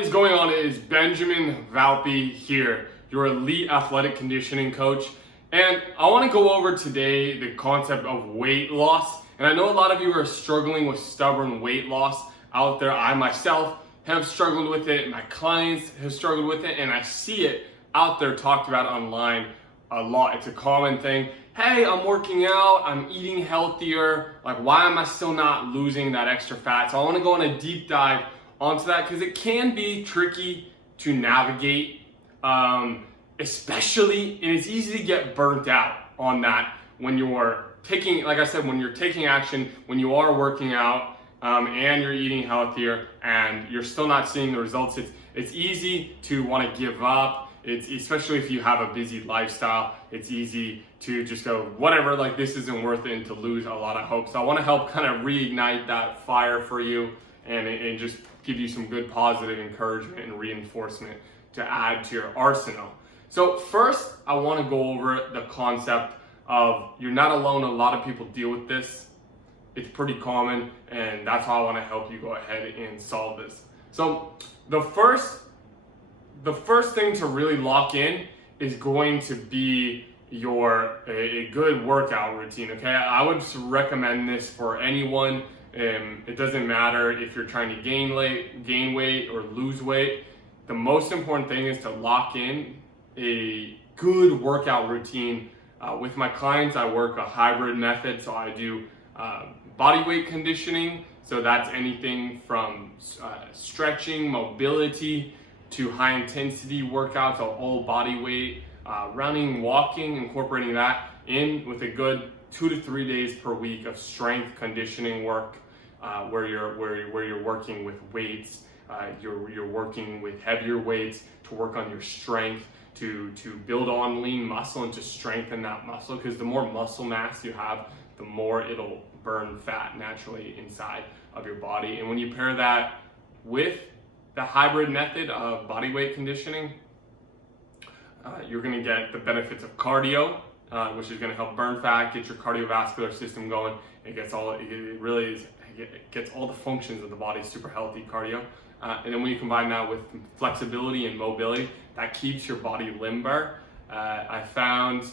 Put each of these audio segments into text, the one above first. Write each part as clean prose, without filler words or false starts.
What is going on? It is Benjamin Valpy here, your elite athletic conditioning coach. And I want to go over today the concept of weight loss. And I know a lot of you are struggling with stubborn weight loss out there. I myself have struggled with it. My clients have struggled with it. And I see it out there talked about online a lot. It's a common thing. Hey, I'm working out, I'm eating healthier. Like, why am I still not losing that extra fat? So I want to go on a deep dive onto that because it can be tricky to navigate, especially, and it's easy to get burnt out on that when you're taking, like I said, when you're taking action, when you are working out and you're eating healthier and you're still not seeing the results. It's easy to want to give up. It's especially if you have a busy lifestyle, it's easy to just go, whatever, like this isn't worth it, and to lose a lot of hope. So I want to help kind of reignite that fire for you and just give you some good positive encouragement and reinforcement to add to your arsenal. So first, I want to go over the concept of you're not alone. A lot of people deal with this. It's pretty common, and that's how I want to help you go ahead and solve this. So the first thing to really lock in is going to be a good workout routine. Okay, I would recommend this for anyone. It doesn't matter if you're trying to gain weight or lose weight. The most important thing is to lock in a good workout routine. With my clients, I work a hybrid method, so I do body weight conditioning. So that's anything from stretching, mobility, to high intensity workouts, so all body weight, running, walking, incorporating that in with a good 2 to 3 days per week of strength conditioning work, where you're working with weights, you're working with heavier weights to work on your strength, to build on lean muscle and to strengthen that muscle, because the more muscle mass you have, the more it'll burn fat naturally inside of your body. And when you pair that with the hybrid method of body weight conditioning, you're going to get the benefits of cardio, which is going to help burn fat, get your cardiovascular system going. It gets all the functions of the body super healthy cardio. And then when you combine that with flexibility and mobility, that keeps your body limber. I found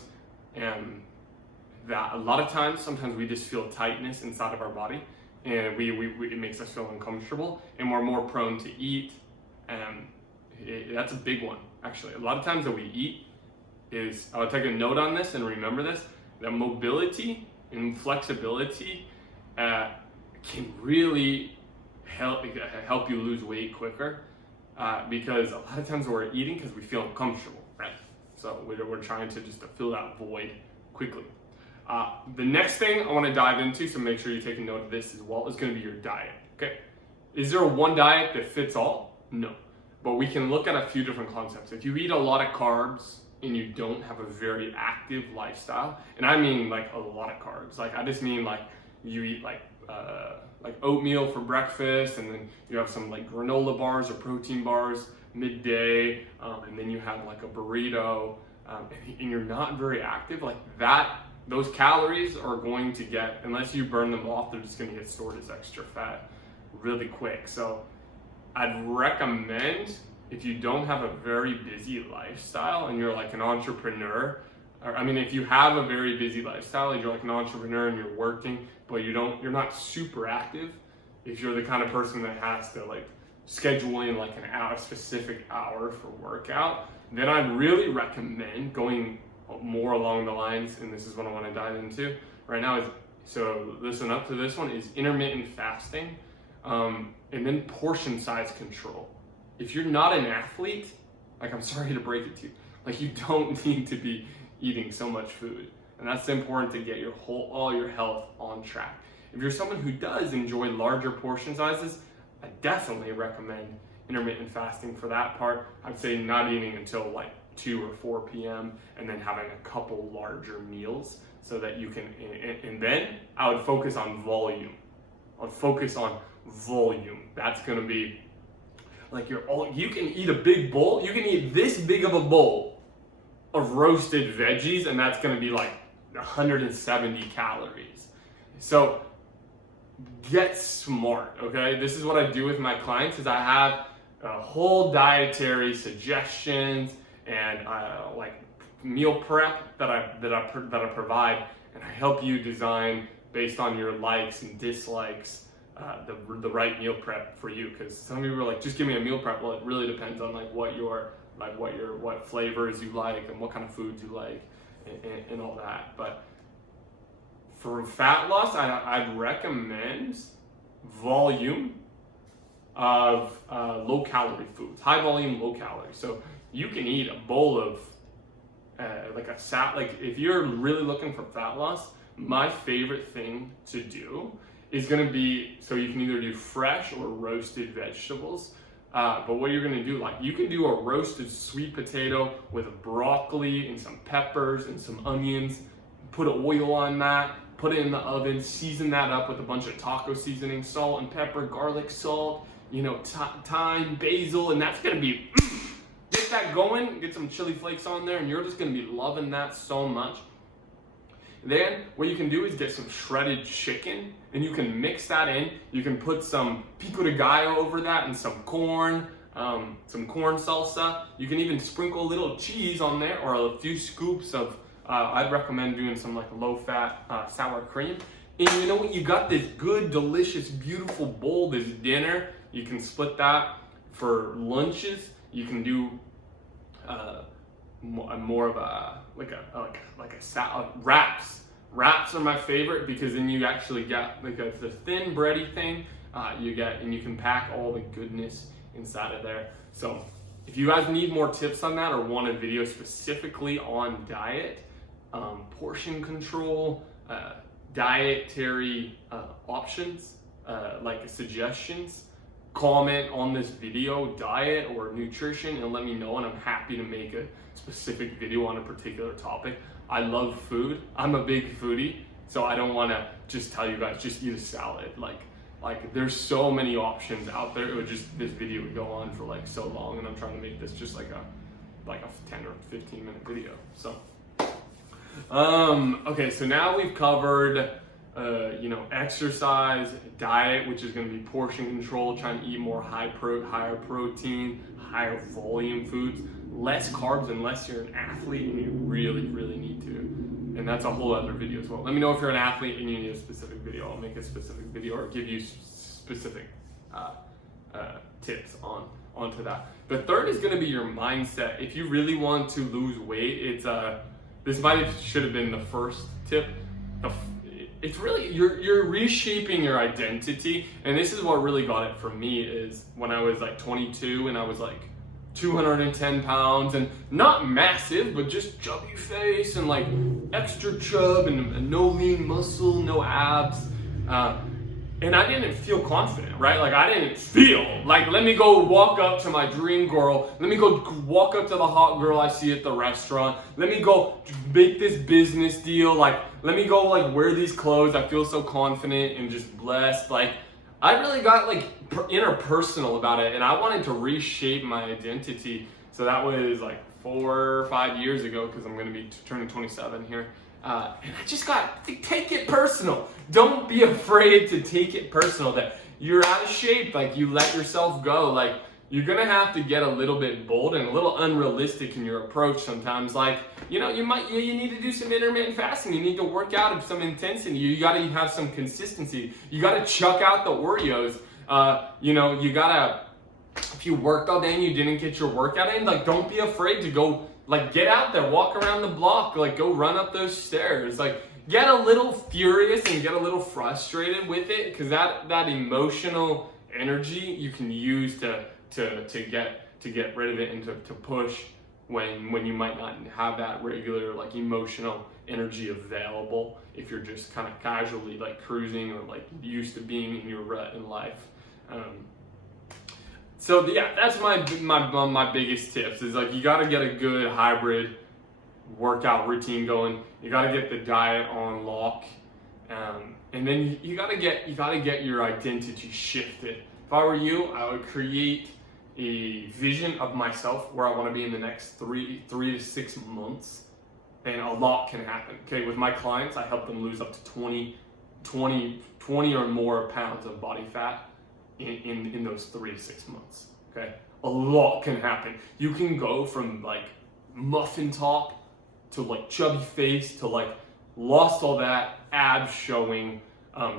that a lot of times, sometimes we just feel tightness inside of our body, and it makes us feel uncomfortable, and we're more prone to eat. That's a big one, actually. A lot of times that we eat I would take a note on this and remember this, that mobility and flexibility can really help you lose weight quicker, because a lot of times we're eating because we feel uncomfortable, right? So we're trying to just fill that void quickly. The next thing I want to dive into, so make sure you take a note of this as well, is going to be your diet. Okay, is there one diet that fits all? No, but we can look at a few different concepts. If you eat a lot of carbs and you don't have a very active lifestyle, and I mean like a lot of carbs, like I just mean like you eat like oatmeal for breakfast, and then you have some like granola bars or protein bars midday, and then you have like a burrito, and you're not very active, like that. Those calories are going to get, unless you burn them off, they're just going to get stored as extra fat really quick. So I'd recommend, if you don't have a very busy lifestyle and you're like an entrepreneur, if you have a very busy lifestyle, like you're like an entrepreneur and you're working, but you're not super active, if you're the kind of person that has to like schedule in like a specific hour for workout, then I'd really recommend going more along the lines, and this is what I want to dive into right now, so listen up to this one, is intermittent fasting, and then portion size control. If you're not an athlete, like, I'm sorry to break it to you, like, you don't need to be eating so much food, and that's important to get all your health on track. If you're someone who does enjoy larger portion sizes, I definitely recommend intermittent fasting for that part. I'd say not eating until like 2 or 4 p.m. and then having a couple larger meals, so that you can, and then I would focus on volume. That's going to be like you can eat a big bowl, you can eat this big of a bowl of roasted veggies, and that's going to be like 170 calories. So get smart, okay? This is what I do with my clients, is I have whole dietary suggestions and like meal prep that I provide, and I help you design based on your likes and dislikes the right meal prep for you. Because some people are like, just give me a meal prep. Well, it really depends on like what flavors you like and what kind of foods you like and all that. But for fat loss, I'd recommend volume of low calorie foods, high volume, low calorie. So you can eat a bowl of like if you're really looking for fat loss, my favorite thing to do is going to be, so you can either do fresh or roasted vegetables. But what you're going to do, like you can do a roasted sweet potato with broccoli and some peppers and some onions, put oil on that, put it in the oven, season that up with a bunch of taco seasoning, salt and pepper, garlic salt, thyme, basil, and that's going to be, get that going, get some chili flakes on there, and you're just going to be loving that so much. Then what you can do is get some shredded chicken and you can mix that in. You can put some pico de gallo over that and some corn salsa. You can even sprinkle a little cheese on there or a few scoops of, I'd recommend doing some like low fat sour cream. And you know what? You got this good, delicious, beautiful bowl, this dinner. You can split that for lunches. You can do more of a salad. Wraps are my favorite because then you actually get like the thin bready thing and you can pack all the goodness inside of there. So if you guys need more tips on that or want a video specifically on diet, portion control, dietary options, like suggestions, comment on this video, diet or nutrition, and let me know, and I'm happy to make a specific video on a particular topic. I love food. I'm a big foodie, so I don't want to just tell you guys just eat a salad. Like there's so many options out there. This video would go on for like so long, and I'm trying to make this just like a 10 or 15 minute video. So okay, so now we've covered exercise, diet, which is going to be portion control, trying to eat more higher protein, higher volume foods, less carbs unless you're an athlete and you really, really need to. And that's a whole other video as well. Let me know if you're an athlete and you need a specific video. I'll make a specific video or give you specific tips onto that. The third is going to be your mindset. If you really want to lose weight, this should have been the first tip. It's really, you're reshaping your identity, and this is what really got it for me is when I was like 22 and I was like 210 pounds and not massive, but just chubby face and like extra chub and no lean muscle, no abs. And I didn't feel confident, right? Like I didn't feel like, let me go walk up to my dream girl. Let me go walk up to the hot girl I see at the restaurant. Let me go make this business deal. Like, let me go like wear these clothes. I feel so confident and just blessed. Like I really got like interpersonal about it, and I wanted to reshape my identity. So that was like 4 or 5 years ago, because I'm going to be turning 27 here. And I just got to take it personal. Don't be afraid to take it personal that you're out of shape. Like you let yourself go. Like you're going to have to get a little bit bold and a little unrealistic in your approach sometimes. Like, you need to do some intermittent fasting. You need to work out of some intensity. You got to have some consistency. You got to chuck out the Oreos. You got to, if you worked all day and you didn't get your workout in, like don't be afraid to go. Like get out there, walk around the block, like go run up those stairs. Like get a little furious and get a little frustrated with it, because that emotional energy you can use to get rid of it and to push when you might not have that regular like emotional energy available if you're just kind of casually like cruising or like used to being in your rut in life. So yeah, that's my biggest tips is like you got to get a good hybrid workout routine going. You got to get the diet on lock, and then you got to get your identity shifted. If I were you, I would create a vision of myself where I want to be in the next 3 to 6 months, and a lot can happen. Okay, with my clients, I help them lose up to 20 or more pounds of body fat in those 3 to 6 months. Okay, a lot can happen. You can go from like muffin top to like chubby face to like lost all that, abs showing.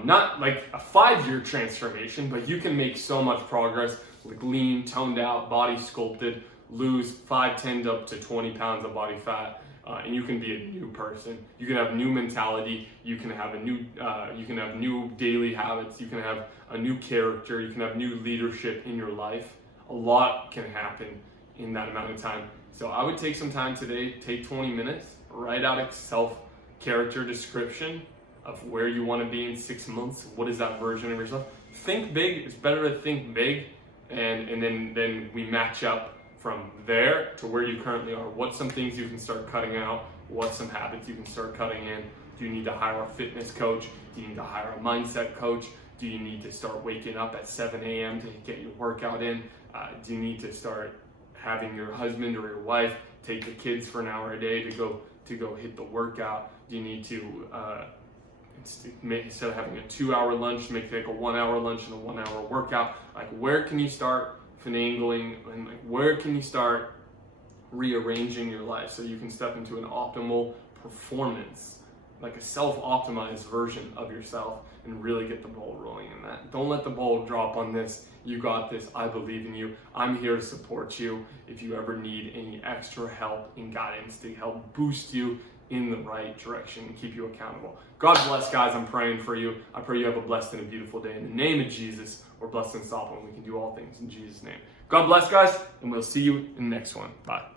Not like a 5-year transformation, but you can make so much progress, like lean, toned out, body sculpted, lose 5, 10 up to 20 pounds of body fat, and you can be a new person. You can have new mentality. You can have new daily habits. You can have a new character. You can have new leadership in your life. A lot can happen in that amount of time. So I would take some time today, take 20 minutes, write out a self-character description of where you want to be in 6 months. What is that version of yourself? Think big. It's better to think big, and then we match up from there to where you currently are. What's some things you can start cutting out? What's some habits you can start cutting in? Do you need to hire a fitness coach? Do you need to hire a mindset coach? Do you need to start waking up at 7 a.m. to get your workout in? Do you need to start having your husband or your wife take the kids for an hour a day to go hit the workout? Do you need to instead of having a 2-hour lunch, make like a 1-hour lunch and a 1-hour workout? Like, where can you start finagling, and like where can you start rearranging your life so you can step into an optimal performance, like a self-optimized version of yourself, and really get the ball rolling in that. Don't let the ball drop on this. You got this. I believe in you. I'm here to support you if you ever need any extra help and guidance to help boost you in the right direction and keep you accountable. God bless, guys. I'm praying for you. I pray you have a blessed and a beautiful day. In the name of Jesus, we're blessed and unstoppable, and we can do all things in Jesus' name. God bless, guys, and we'll see you in the next one. Bye.